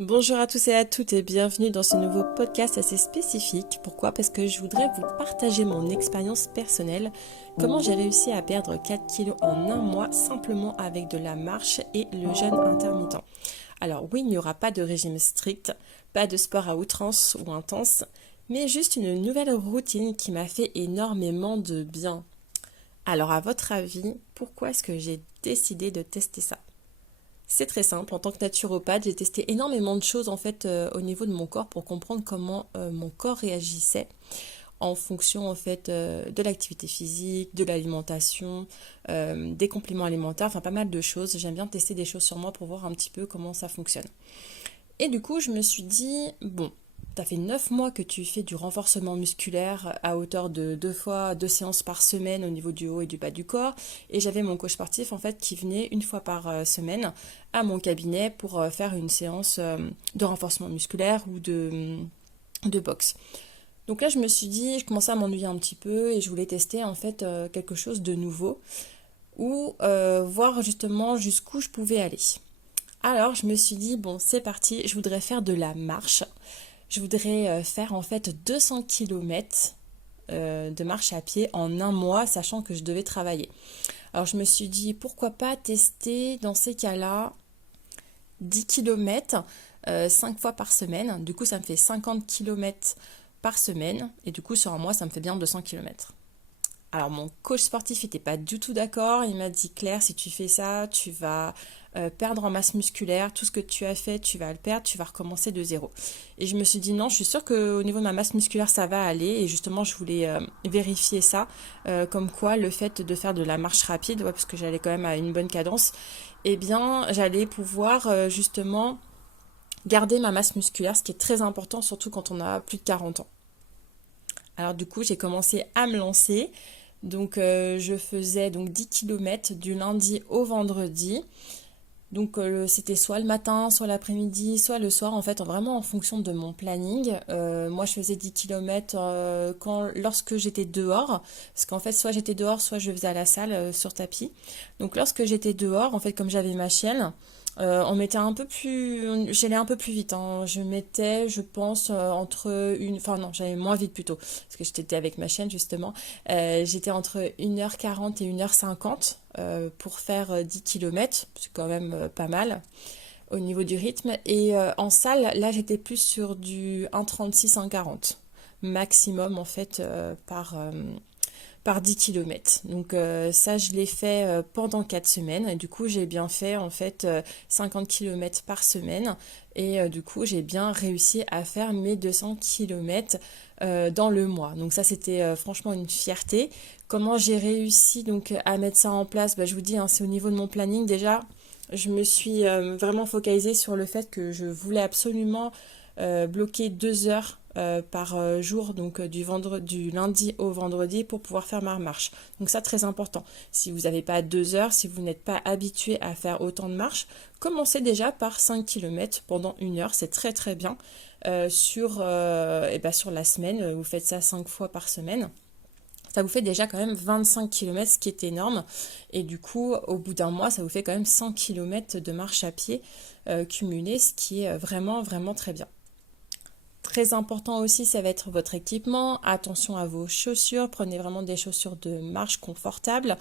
Bonjour à tous et à toutes et bienvenue dans ce nouveau podcast assez spécifique. Pourquoi? Parce que je voudrais vous partager mon expérience personnelle, comment j'ai réussi à perdre 4 kilos en un mois simplement avec de la marche et le jeûne intermittent. Alors oui, il n'y aura pas de régime strict, pas de sport à outrance ou intense, mais juste une nouvelle routine qui m'a fait énormément de bien. Alors à votre avis, pourquoi est-ce que j'ai décidé de tester ça? C'est très simple, en tant que naturopathe, j'ai testé énormément de choses en fait au niveau de mon corps pour comprendre comment mon corps réagissait en fonction en fait de l'activité physique, de l'alimentation, des compléments alimentaires, enfin pas mal de choses. J'aime bien tester des choses sur moi pour voir un petit peu comment ça fonctionne. Et du coup, je me suis dit, bon, t'as fait 9 mois que tu fais du renforcement musculaire à hauteur de 2 séances par semaine au niveau du haut et du bas du corps. Et j'avais mon coach sportif en fait qui venait une fois par semaine à mon cabinet pour faire une séance de renforcement musculaire ou de boxe. Donc là, je me suis dit, je commençais à m'ennuyer un petit peu et je voulais tester en fait quelque chose de nouveau ou voir justement jusqu'où je pouvais aller. Alors, je me suis dit, bon, c'est parti, je voudrais faire de la marche. Je voudrais faire en fait 200 km de marche à pied en un mois, sachant que je devais travailler. Alors, je me suis dit, pourquoi pas tester dans ces cas-là 10 km 5 fois par semaine. Du coup, ça me fait 50 km par semaine. Et du coup, sur un mois, ça me fait bien 200 km. Alors mon coach sportif n'était pas du tout d'accord. Il m'a dit Claire, si tu fais ça, tu vas perdre en masse musculaire. Tout ce que tu as fait, tu vas le perdre. Tu vas recommencer de zéro. Et je me suis dit non, je suis sûre qu'au niveau de ma masse musculaire, ça va aller. Et justement, je voulais vérifier ça. Comme quoi, le fait de faire de la marche rapide, ouais, parce que j'allais quand même à une bonne cadence, eh bien, j'allais pouvoir justement garder ma masse musculaire, ce qui est très important, surtout quand on a plus de 40 ans. Alors du coup, j'ai commencé à me lancer. Donc je faisais donc 10 km du lundi au vendredi. Donc c'était soit le matin, soit l'après-midi, soit le soir, en fait, vraiment en fonction de mon planning. Moi, je faisais 10 km lorsque j'étais dehors, parce qu'en fait, soit j'étais dehors, soit je faisais à la salle sur tapis. Donc lorsque j'étais dehors, en fait, comme j'avais ma chienne, on mettait un peu plus, j'allais un peu plus vite, hein. Je mettais, je pense, enfin non, j'allais moins vite plutôt, parce que j'étais avec ma chienne justement. J'étais entre 1h40 et 1h50 pour faire 10 km, c'est quand même pas mal au niveau du rythme. Et en salle, là, j'étais plus sur du 1,36, 1,40 maximum en fait par 10 km. Donc ça, je l'ai fait pendant 4 semaines. Et du coup, j'ai bien fait en fait 50 km par semaine. Et du coup, j'ai bien réussi à faire mes 200 km dans le mois. Donc ça, c'était franchement une fierté. Comment j'ai réussi donc à mettre ça en place? Bah, je vous dis, hein, c'est au niveau de mon planning déjà. Je me suis vraiment focalisée sur le fait que je voulais absolument bloquer 2 heures par jour, donc du lundi au vendredi pour pouvoir faire ma marche. Donc ça, très important. Si vous n'avez pas 2 heures, si vous n'êtes pas habitué à faire autant de marches, commencez déjà par 5 km pendant 1 heure, c'est très très bien. Sur la semaine, vous faites ça 5 fois par semaine. Ça vous fait déjà quand même 25 km, ce qui est énorme. Et du coup, au bout d'un mois, ça vous fait quand même 100 km de marche à pied cumulé, ce qui est vraiment, vraiment très bien. Très important aussi, ça va être votre équipement. Attention à vos chaussures. Prenez vraiment des chaussures de marche confortables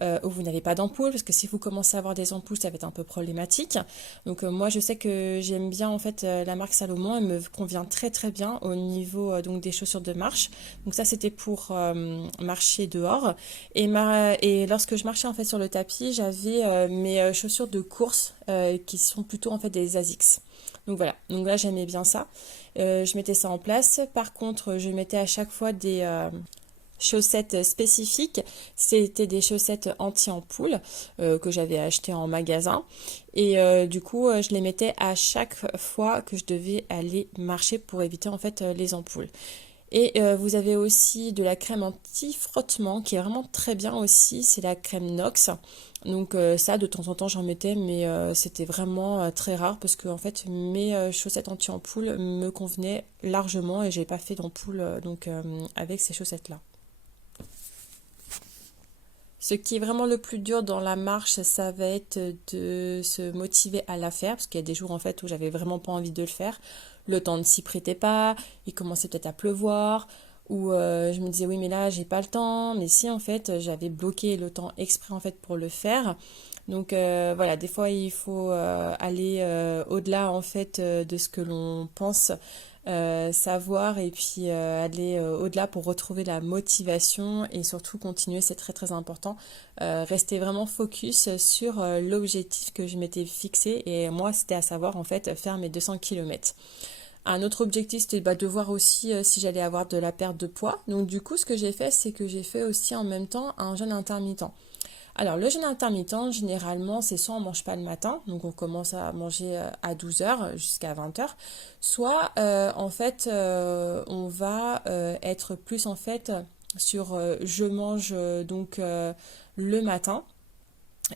où vous n'avez pas d'ampoule parce que si vous commencez à avoir des ampoules, ça va être un peu problématique. Donc moi, je sais que j'aime bien en fait la marque Salomon. Elle me convient très très bien au niveau donc des chaussures de marche. Donc ça, c'était pour marcher dehors. Et lorsque je marchais en fait sur le tapis, j'avais mes chaussures de course qui sont plutôt en fait des Asics. Donc voilà, donc là j'aimais bien ça. Je mettais ça en place. Par contre, je mettais à chaque fois des chaussettes spécifiques. C'était des chaussettes anti-ampoule que j'avais achetées en magasin. Et du coup, je les mettais à chaque fois que je devais aller marcher pour éviter en fait les ampoules. Et vous avez aussi de la crème anti-frottement qui est vraiment très bien aussi, c'est la crème Nox. Donc ça, de temps en temps, j'en mettais, mais c'était vraiment très rare parce que en fait, mes chaussettes anti-ampoule me convenaient largement et j'ai pas fait d'ampoule avec ces chaussettes-là. Ce qui est vraiment le plus dur dans la marche, ça va être de se motiver à la faire, parce qu'il y a des jours en fait où j'avais vraiment pas envie de le faire. Le temps ne s'y prêtait pas, il commençait peut-être à pleuvoir, ou je me disais oui mais là j'ai pas le temps, mais si en fait j'avais bloqué le temps exprès en fait pour le faire. Donc voilà, des fois il faut aller au-delà en fait de ce que l'on pense savoir et puis aller au-delà pour retrouver la motivation et surtout continuer, c'est très très important. Rester vraiment focus sur l'objectif que je m'étais fixé et moi c'était à savoir en fait faire mes 200 km. Un autre objectif c'était de voir aussi si j'allais avoir de la perte de poids. Donc du coup ce que j'ai fait c'est que j'ai fait aussi en même temps un jeûne intermittent. Alors, le jeûne intermittent, généralement, c'est soit on mange pas le matin, donc on commence à manger à 12 heures jusqu'à 20 heures, soit en fait, on va être plus en fait sur je mange le matin.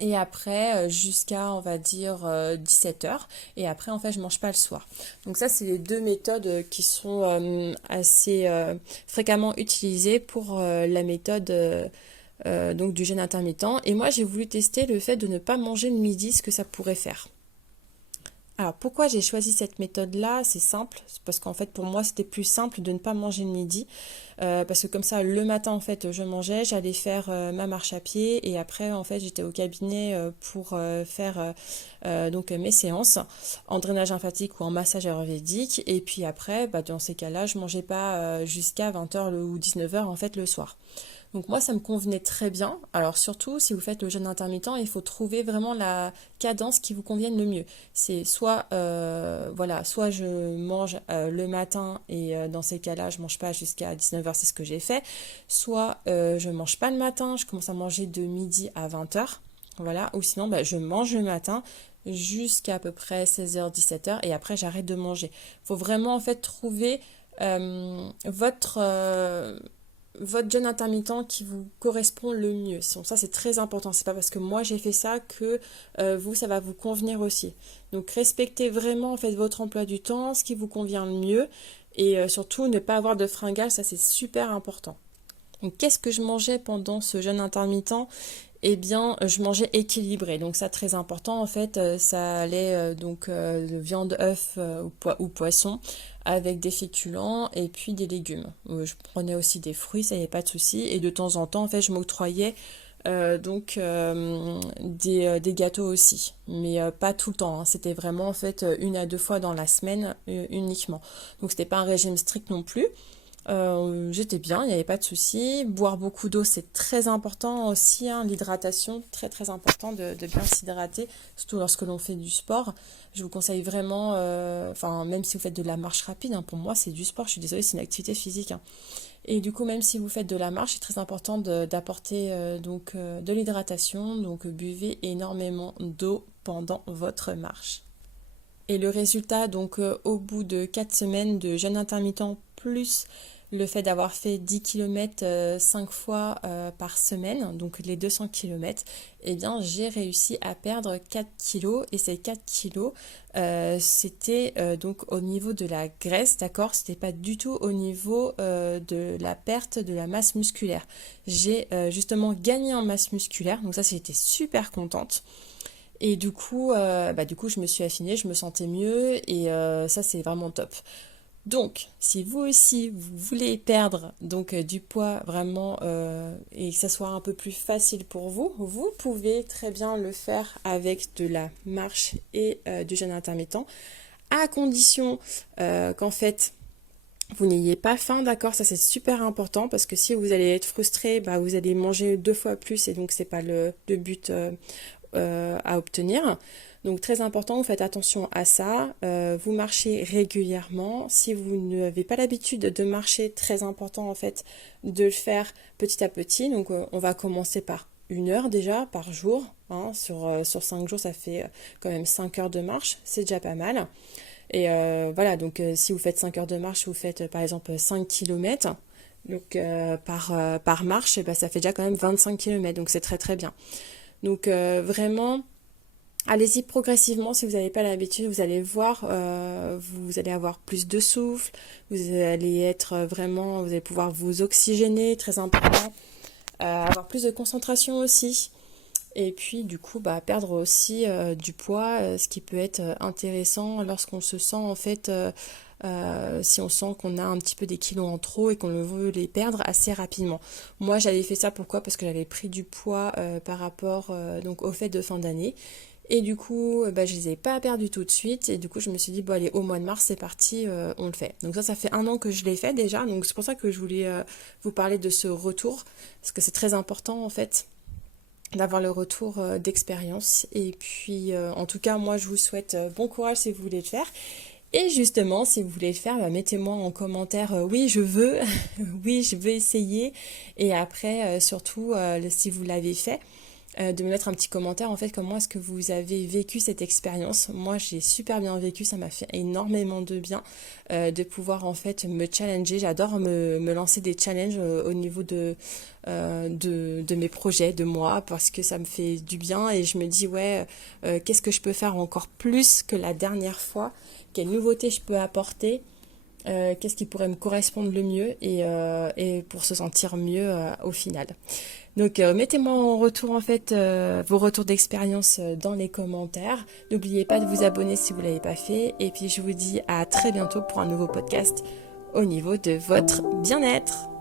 Et après, jusqu'à, on va dire, 17 heures. Et après, en fait, je mange pas le soir. Donc ça, c'est les deux méthodes qui sont assez fréquemment utilisées pour la méthode donc du jeûne intermittent. Et moi, j'ai voulu tester le fait de ne pas manger le midi, ce que ça pourrait faire. Alors pourquoi j'ai choisi cette méthode-là? C'est simple, c'est parce qu'en fait pour moi c'était plus simple de ne pas manger le midi, parce que comme ça le matin en fait je mangeais, j'allais faire ma marche à pied et après en fait j'étais au cabinet pour faire donc mes séances en drainage lymphatique ou en massage ayurvédique et puis après dans ces cas-là je mangeais pas jusqu'à 20 heures ou 19 heures en fait le soir. Donc moi, ça me convenait très bien. Alors surtout, si vous faites le jeûne intermittent, il faut trouver vraiment la cadence qui vous convienne le mieux. C'est soit, voilà, soit je mange le matin et dans ces cas-là, je mange pas jusqu'à 19 heures, c'est ce que j'ai fait. Soit je mange pas le matin, je commence à manger de midi à 20 heures. Voilà, ou sinon, je mange le matin jusqu'à peu près 16 heures, 17 heures et après j'arrête de manger. Il faut vraiment en fait trouver votre jeûne intermittent qui vous correspond le mieux. Donc ça, c'est très important. C'est pas parce que moi j'ai fait ça que vous, ça va vous convenir aussi. Donc respectez vraiment en fait votre emploi du temps, ce qui vous convient le mieux et surtout ne pas avoir de fringales, ça c'est super important. Donc qu'est-ce que je mangeais pendant ce jeûne intermittent? Eh bien, je mangeais équilibré. Donc ça, très important. En fait, ça allait de viande, œuf ou poisson avec des féculents et puis des légumes. Je prenais aussi des fruits, ça n'y avait pas de souci. Et de temps en temps, en fait, je m'octroyais des gâteaux aussi. Mais pas tout le temps, hein. C'était vraiment en fait 1 à 2 fois dans la semaine uniquement. Donc c'était pas un régime strict non plus. J'étais bien, il n'y avait pas de souci. Boire beaucoup d'eau, c'est très important aussi, hein, l'hydratation, très très important de bien s'hydrater, surtout lorsque l'on fait du sport. Je vous conseille vraiment, même si vous faites de la marche rapide, hein, pour moi c'est du sport, je suis désolée, c'est une activité physique, hein. Et du coup, même si vous faites de la marche, c'est très important d'apporter de l'hydratation, donc buvez énormément d'eau pendant votre marche. Et le résultat, donc au bout de 4 semaines de jeûne intermittent, plus le fait d'avoir fait 10 km 5 fois par semaine, donc les 200 km, eh bien j'ai réussi à perdre 4 kilos et ces 4 kilos c'était donc au niveau de la graisse, d'accord, c'était pas du tout au niveau de la perte de la masse musculaire. J'ai justement gagné en masse musculaire, donc ça j'étais super contente. Et du coup, je me suis affinée, je me sentais mieux et ça, c'est vraiment top. Donc, si vous aussi, vous voulez perdre du poids vraiment et que ça soit un peu plus facile pour vous, vous pouvez très bien le faire avec de la marche et du jeûne intermittent, à condition qu'en fait, vous n'ayez pas faim, d'accord? Ça, c'est super important parce que si vous allez être frustré, vous allez manger 2 fois plus et donc c'est pas le but à obtenir. Donc très important, vous faites attention à ça. Vous marchez régulièrement. Si vous n'avez pas l'habitude de marcher, très important en fait de le faire petit à petit. Donc on va commencer par 1 heure déjà par jour, hein. Sur 5 jours, ça fait quand même 5 heures de marche. C'est déjà pas mal. Et voilà, donc si vous faites 5 heures de marche, vous faites par exemple 5 km. Donc par marche, ça fait déjà quand même 25 km. Donc c'est très très bien. Donc vraiment, allez-y progressivement si vous n'avez pas l'habitude, vous allez voir, vous allez avoir plus de souffle, vous allez être vraiment, vous allez pouvoir vous oxygéner, très important. avoir plus de concentration aussi. Et puis du coup perdre aussi du poids, ce qui peut être intéressant lorsqu'on se sent en fait, si on sent qu'on a un petit peu des kilos en trop et qu'on veut les perdre assez rapidement. Moi j'avais fait ça pourquoi? Parce que j'avais pris du poids par rapport donc aux fêtes de fin d'année. Et du coup, je les ai pas perdus tout de suite. Et du coup, je me suis dit, bon allez, au mois de mars, c'est parti, on le fait. Donc ça fait 1 an que je l'ai fait déjà. Donc c'est pour ça que je voulais vous parler de ce retour. Parce que c'est très important en fait d'avoir le retour d'expérience. Et puis, en tout cas, moi, je vous souhaite bon courage si vous voulez le faire. Et justement, si vous voulez le faire, mettez-moi en commentaire oui, je veux, oui, je veux essayer. Et après, surtout, si vous l'avez fait, de me mettre un petit commentaire en fait comment est-ce que vous avez vécu cette expérience. Moi j'ai super bien vécu, ça m'a fait énormément de bien de pouvoir en fait me challenger. J'adore me lancer des challenges au niveau de mes projets, de moi, parce que ça me fait du bien et je me dis ouais, qu'est-ce que je peux faire encore plus que la dernière fois, quelle nouveauté je peux apporter. Qu'est-ce qui pourrait me correspondre le mieux et pour se sentir mieux au final. Donc mettez-moi en retour en fait vos retours d'expérience dans les commentaires. N'oubliez pas de vous abonner si vous ne l'avez pas fait. Et puis je vous dis à très bientôt pour un nouveau podcast au niveau de votre bien-être.